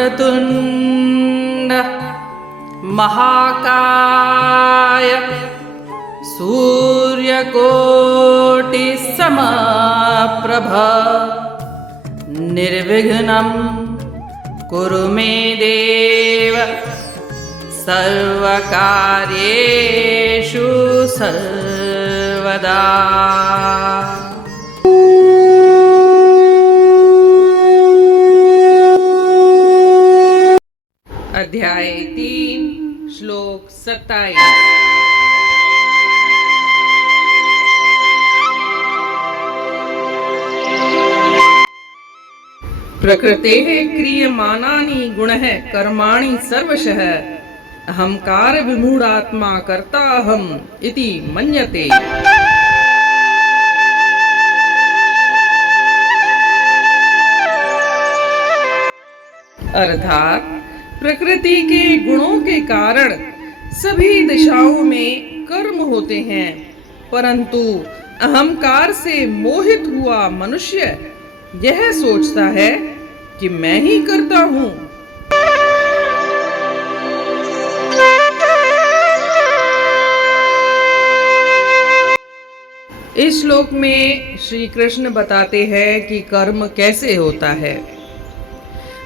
वक्रतुण्ड महाकाय सूर्यकोटिसमप्रभ निर्विघ्नं कुरु मे देव सर्वकार्येषु सर्वदा। अध्याय 3 श्लोक 27। प्रकृतेः क्रियमाणानि गुणः कर्माणि सर्वशः अहंकार विमूढ़ात्मा कर्ता अहम् इति मन्यते। अर्थात प्रकृति के गुणों के कारण सभी दिशाओं में कर्म होते हैं, परंतु अहंकार से मोहित हुआ मनुष्य यह सोचता है कि मैं ही करता हूँ। इस श्लोक में श्री कृष्ण बताते हैं कि कर्म कैसे होता है।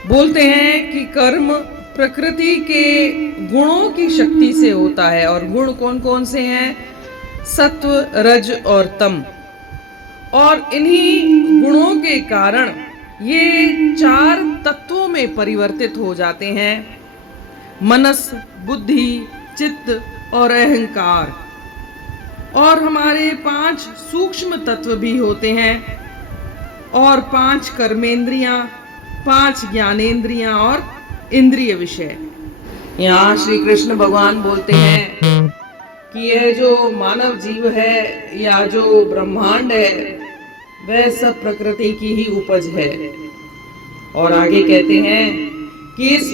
बोलते हैं कि कर्म प्रकृति के गुणों की शक्ति से होता है, और गुण कौन कौन से हैं? सत्व, रज और तम। और इन्हीं गुणों के कारण ये 4 तत्वों में परिवर्तित हो जाते हैं: मनस, बुद्धि, चित्त और अहंकार। और हमारे 5 सूक्ष्म तत्व भी होते हैं, और 5 कर्मेंद्रियां, 5 ज्ञानेंद्रियां और इंद्रिय विषय। यहाँ श्री कृष्ण भगवान बोलते हैं कि यह जो मानव जीव है या जो ब्रह्मांड है वह सब प्रकृति की ही उपज है। और आगे कहते हैं कि इस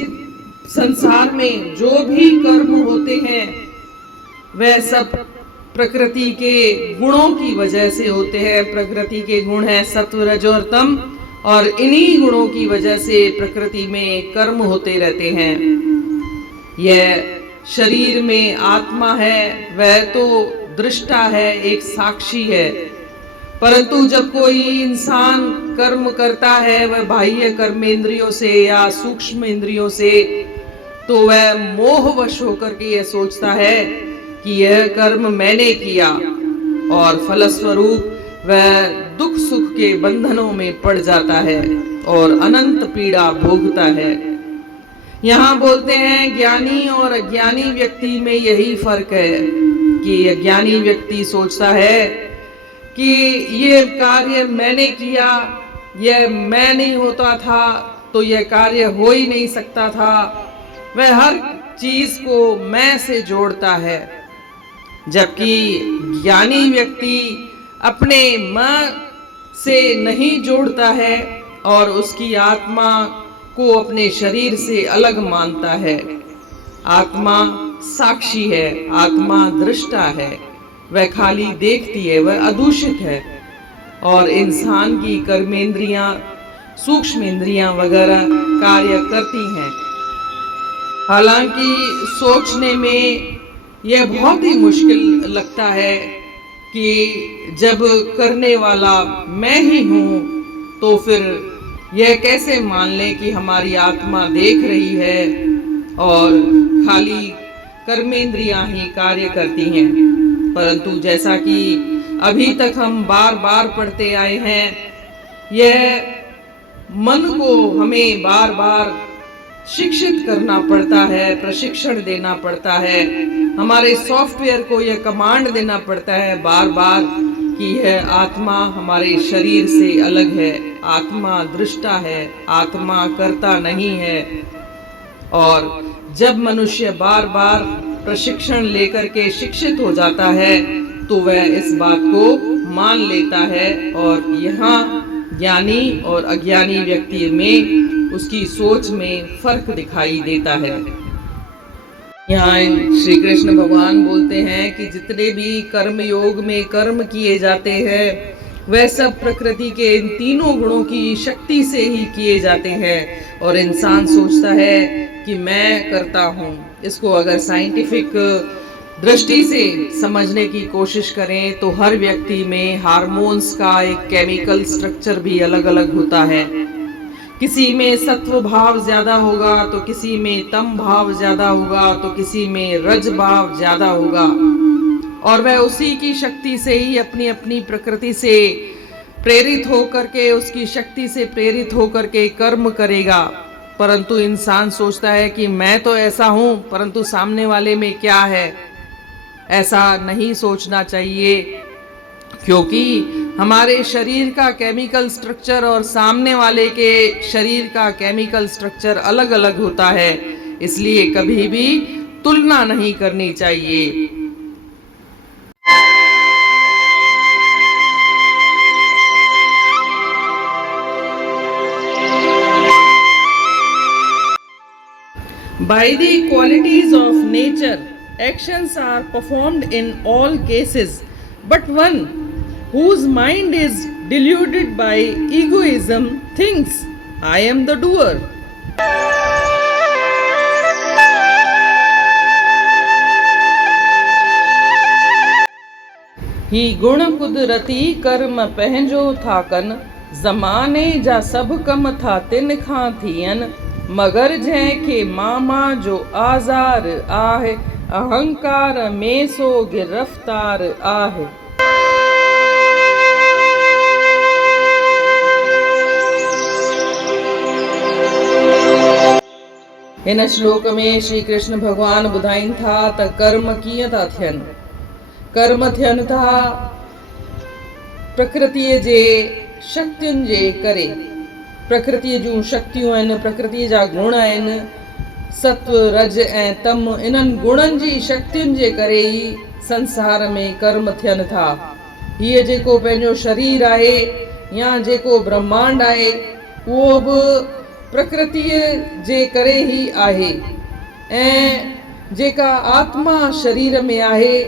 संसार में जो भी कर्म होते हैं वह सब प्रकृति के गुणों की वजह से होते हैं। प्रकृति के गुण है सत्व, रज और तम, और इन्हीं गुणों की वजह से प्रकृति में कर्म होते रहते हैं। यह शरीर में आत्मा है, वह तो दृष्टा है, एक साक्षी है, परंतु जब कोई इंसान कर्म करता है वह बाह्य कर्मेंद्रियों से या सूक्ष्म इंद्रियों से, तो वह मोहवश होकर के यह सोचता है कि यह कर्म मैंने किया, और फलस्वरूप वह दुख सुख के बंधनों में पड़ जाता है और अनंत पीड़ा भोगता है। यहाँ बोलते हैं ज्ञानी और अज्ञानी व्यक्ति में यही फर्क है कि अज्ञानी व्यक्ति सोचता है कि ये कार्य मैंने किया, यह मैं नहीं होता था तो यह कार्य हो ही नहीं सकता था। वह हर चीज को मैं से जोड़ता है, जबकि ज्ञानी व्यक्ति अपने मन से नहीं जोड़ता है और उसकी आत्मा को अपने शरीर से अलग मानता है। आत्मा साक्षी है, आत्मा दृष्टा है, वह खाली देखती है, वह अदूषित है। और इंसान की कर्मेंद्रियां, सूक्ष्म इंद्रियां वगैरह कार्य करती हैं। हालांकि सोचने में यह बहुत ही मुश्किल लगता है कि जब करने वाला मैं ही हूँ तो फिर यह कैसे मान लें कि हमारी आत्मा देख रही है और खाली कर्मेंद्रियां ही कार्य करती हैं। परंतु जैसा कि अभी तक हम बार बार पढ़ते आए हैं, यह मन को हमें बार बार शिक्षित करना पड़ता है, प्रशिक्षण देना पड़ता है। हमारे सॉफ्टवेयर को यह कमांड देना पड़ता है बार बार कि यह आत्मा हमारे शरीर से अलग है, आत्मा दृष्टा है, आत्मा कर्ता नहीं है। और जब मनुष्य बार बार प्रशिक्षण लेकर के शिक्षित हो जाता है तो वह इस बात को मान लेता है, और यहाँ ज्ञानी और अज्ञानी व्यक्ति में उसकी सोच में फर्क दिखाई देता है। यहाँ श्री कृष्ण भगवान बोलते हैं कि जितने भी कर्म योग में कर्म किए जाते हैं वह सब प्रकृति के इन तीनों गुणों की शक्ति से ही किए जाते हैं और इंसान सोचता है कि मैं करता हूँ। इसको अगर साइंटिफिक दृष्टि से समझने की कोशिश करें तो हर व्यक्ति में हार्मोन्स का एक केमिकल स्ट्रक्चर भी अलग अलग होता है। किसी में सत्व भाव ज्यादा होगा तो किसी में तम भाव ज्यादा होगा तो किसी में रज भाव ज्यादा होगा और वह उसी की शक्ति से ही अपनी अपनी प्रकृति से प्रेरित होकर के, उसकी शक्ति से प्रेरित होकर के कर्म करेगा। परंतु इंसान सोचता है कि मैं तो ऐसा हूं, परंतु सामने वाले में क्या है। ऐसा नहीं सोचना चाहिए, क्योंकि हमारे शरीर का केमिकल स्ट्रक्चर और सामने वाले के शरीर का केमिकल स्ट्रक्चर अलग अलग होता है। इसलिए कभी भी तुलना नहीं करनी चाहिए। By the qualities of nature, actions are performed in all cases, but one whose mind is deluded by egoism thinks, I am the doer. ही गुण कुदरती कर्म पंहिंजो था कन, ज़माने जा सब कम था तिन खां थियन, मगर जंहिंखे मामा जो आज़ार आहे, अहंकार में सो गिरफ्तार आहे। हिन श्लोक में श्री कृष्ण भगवान ॿुधाइनि था त कर्म कीअं था थियनि। कर्म थियनि था प्रकृतिअ जे शक्तियुनि जे करे। प्रकृतिअ जूं शक्तियूं आहिनि, प्रकृतिअ जा गुण आहिनि, सत्व रज ऐं तम, इन्हनि गुणनि जी शक्तियुनि जे करे ई संसार में कर्म थियनि था। हीअ जेको पंहिंजो शरीर आहे या जेको ब्रह्मांड आहे उहो बि प्रकृतिअ जे करे ई आहे ऐं जेका आत्मा शरीर में आहे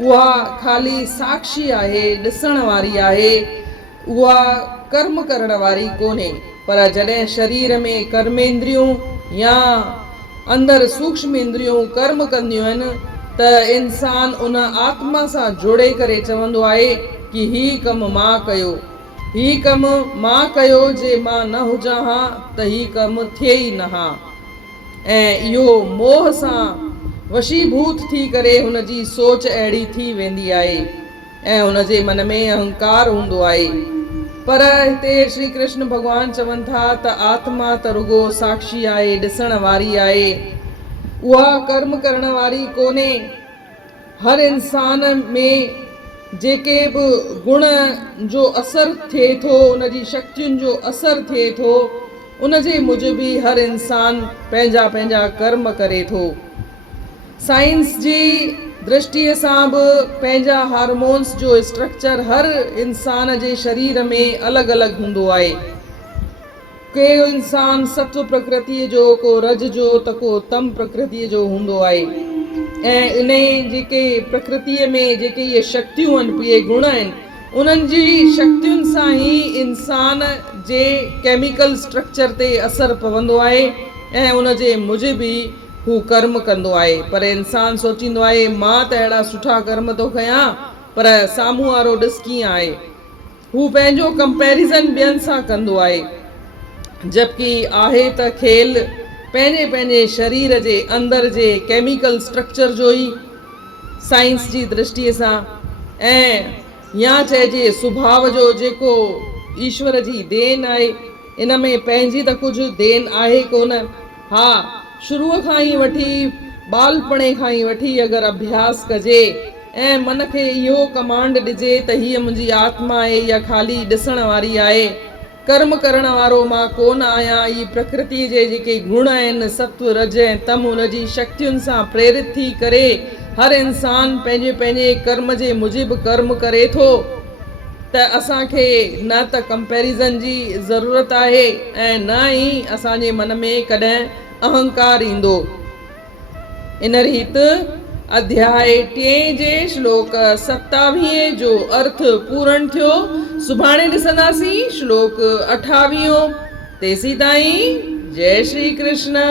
उहा खाली साक्षी आहे, ॾिसण वारी आहे, उहा कर्म करण वारी कोन्हे। पर जॾहिं शरीर में कर्मेंद्रियूं या अंदरि सूक्ष्म इंद्रियूं कर्म कंदियूं आहिनि त इंसान उन आत्मा सां जोड़े करे चवंदो आहे कि ही कमु मां कयो, ही कमु मां कयो, जे मां न हुजां हा त ही कमु थिए ई न हा। ऐं इहो मोह सां वशीभूत थी करे हुन जी सोच अहिड़ी थी वेंदी आहे ऐं हुन जे मन में अहंकार हूंदो आहे। पर हिते श्री कृष्ण भगवान चवनि था त आत्मा त रुगो साक्षी आहे, ॾिसण वारी आहे, उहा कर्म करण वारी कोन्हे। हर इंसान में जेके बि गुण जो असर थिए थो, उन जी शक्तियुनि जो असर थिए थो, उन जे मूजिबि ई हर इंसान पंहिंजा पंहिंजा कर्म करे थो। साइंस जी दृष्टिअ सां बि पंहिंजा हार्मोन्स जो स्ट्रक्चर हर इंसान जे शरीर में अलॻि अलॻि हूंदो आहे। के इंसान सत्व प्रकृतिअ जो, को रज जो त को तम प्रकृतिअ जो हूंदो आहे ऐं इन जेके प्रकृतिअ में जेके इहे शक्तियूं आहिनि, इहे गुण आहिनि, उन्हनि जी शक्तियुनि सां ई इंसान जे केमिकल स्ट्रक्चर ते असरु पवंदो आहे ऐं उन जे मूजिबि ई हू कर्म कंदो आहे। पर इंसान सोचींदो आहे मां त अहिड़ा सुठा कर्म थो कयां, पर साम्हूं वारो ॾिस कीअं आहे। हू पंहिंजो कंपेरिज़न ॿियनि सां कंदो आहे, जबकि आहे त खेल पंहिंजे पंहिंजे शरीर जे अंदरि जे केमिकल स्ट्रक्चर जो ई साइंस जी दृष्टिअ सां, ऐं या चइजे सुभाउ जो जेको ईश्वर जी देन आहे, इन में पंहिंजी त कुझु देन आहे कोन। हा, शुरूअ खां ई वठी बालपणे खां ई वठी अगरि अभ्यास कजे ऐं मन खे इहो कमांड ॾिजे त हीअ मुंहिंजी आत्मा आहे, इहा ख़ाली ॾिसण वारी आहे, कर्म करण वारो मां कोन आहियां, ई प्रकृति जे जेके गुण आहिनि, सत्व रज ऐं तम, उन जी शक्तियुनि सां प्रेरित थी करे हर इंसान पंहिंजे पंहिंजे कर्म जे मूजिबि कर्म करे थो, त असांखे न त कंपेरिज़न जी ज़रूरत आहे ऐं न ई असांजे मन में कॾहिं अहंकार ईंदो। इन रीति अध्याय टे जे श्लोक 27 जो अर्थ पूर्ण थियो सुभाणे ॾिसंदासीं श्लोक 28 तेसी ताईं जय श्री कृष्ण।